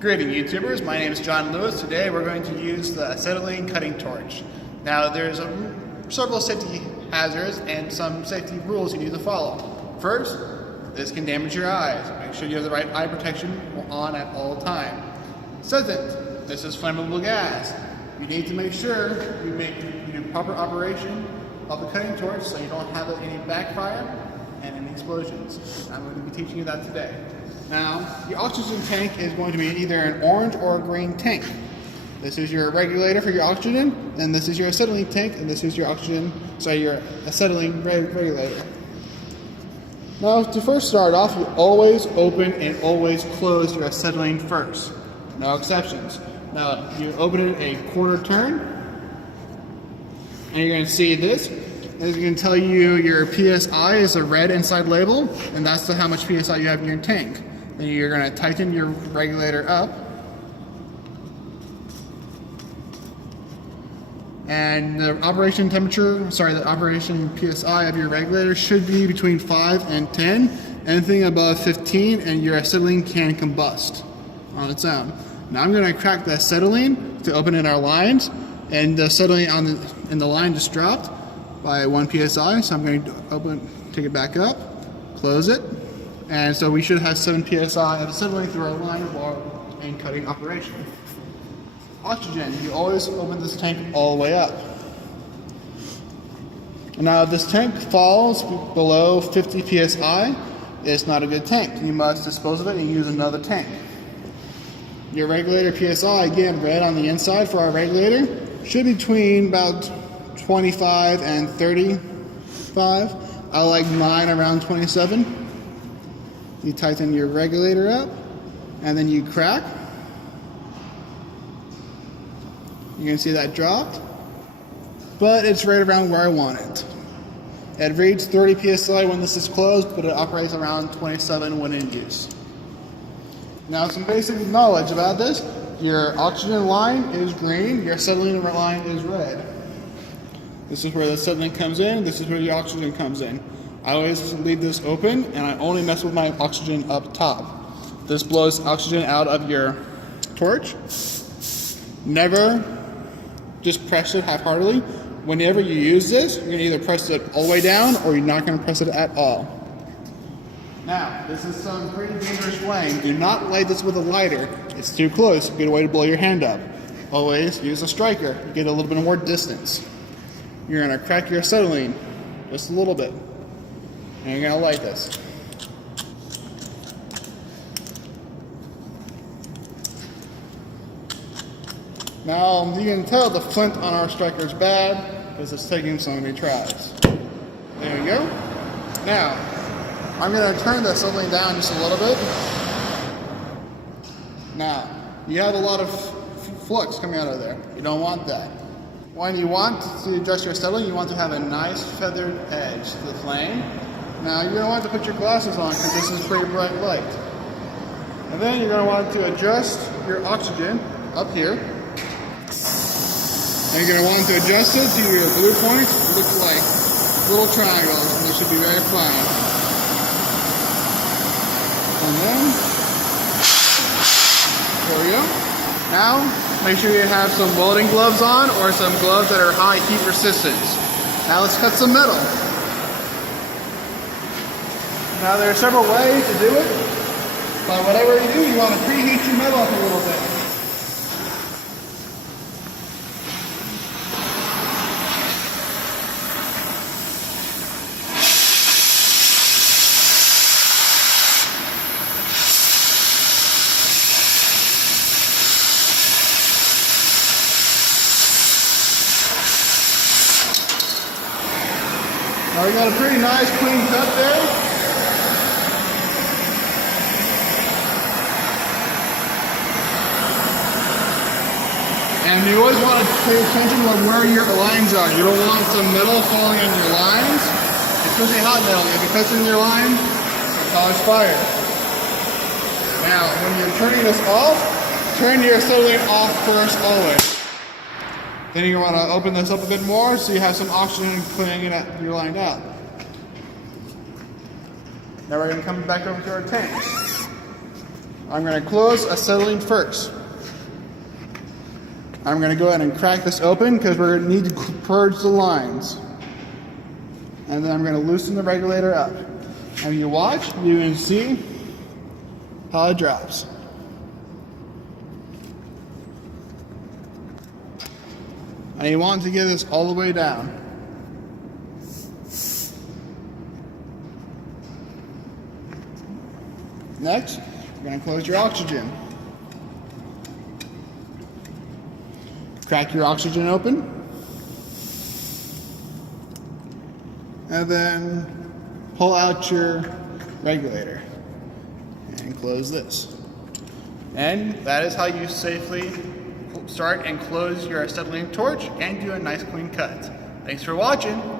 Greeting YouTubers, my name is John Lewis. Today we're going to use the acetylene cutting torch. Now there's several safety hazards and some safety rules you need to follow. First, this can damage your eyes. Make sure you have the right eye protection on at all times. Second, this is flammable gas. You need to make sure you do proper operation of the cutting torch so you don't have any backfire and any explosions. I'm going to be teaching you that today. Now, the oxygen tank is going to be either an orange or a green tank. This is your regulator for your oxygen, and this is your acetylene tank, and this is your your acetylene regulator. Now, to first start off, you always open and always close your acetylene first. No exceptions. Now, you open it a quarter turn, and you're going to see this. It's going to tell you your PSI is a red inside label, and that's how much PSI you have in your tank. Then you're going to tighten your regulator up. And the operation PSI of your regulator should be between 5 and 10. Anything above 15 and your acetylene can combust on its own. Now I'm going to crack the acetylene to open in our lines, and the acetylene in the line just dropped by 1 PSI, so I'm going to take it back up, close it, and so we should have 7 PSI of acetylene through our line of our main cutting operation. Oxygen, you always open this tank all the way up. Now if this tank falls below 50 PSI, it's not a good tank. You must dispose of it and use another tank. Your regulator PSI, again red on the inside for our regulator, should be between about 25 and 35. I like mine around 27. You tighten your regulator up, and then you crack. You can see that dropped, but it's right around where I want it. It reads 30 PSI when this is closed, but it operates around 27 when in use. Now some basic knowledge about this. Your oxygen line is green, your acetylene line is red. This is where the acetylene comes in, this is where the oxygen comes in. I always leave this open, and I only mess with my oxygen up top. This blows oxygen out of your torch. Never just press it half-heartedly. Whenever you use this, you're going to either press it all the way down, or you're not going to press it at all. Now, this is some pretty dangerous flame. Do not light this with a lighter. It's too close. You get a way to blow your hand up. Always use a striker. You get a little bit more distance. You're going to crack your acetylene just a little bit. And you're going to light this. Now, you can tell the flint on our striker is bad because it's taking so many tries. There we go. Now, I'm going to turn the acetylene down just a little bit. Now, you have a lot of flux coming out of there. You don't want that. When you want to adjust your acetylene, you want to have a nice feathered edge to the flame. Now, you're going to want to put your glasses on because this is pretty bright light. And then you're going to want to adjust your oxygen up here. And you're going to want to adjust it to your blue points. It looks like little triangles, and they should be very fine. And then, there we go. Now, make sure you have some welding gloves on or some gloves that are high heat resistance. Now let's cut some metal. Now there are several ways to do it, but whatever you do, you want to preheat your metal up a little bit. Now we got a pretty nice clean cut there. And you always want to pay attention to where your lines are. You don't want some metal falling on your lines, especially hot metal. If it cuts in your line, it causes fire. Now, when you're turning this off, turn your acetylene off first always. Then you want to open this up a bit more so you have some oxygen cleaning your line out. Now we're going to come back over to our tanks. I'm going to close acetylene first. I'm going to go ahead and crack this open because we're going to need to purge the lines. And then I'm going to loosen the regulator up. And you watch, you can see how it drops. And you want to get this all the way down. Next, you're going to close your oxygen. Crack your oxygen open. And then pull out your regulator. And close this. And that is how you safely start and close your acetylene torch and do a nice clean cut. Thanks for watching.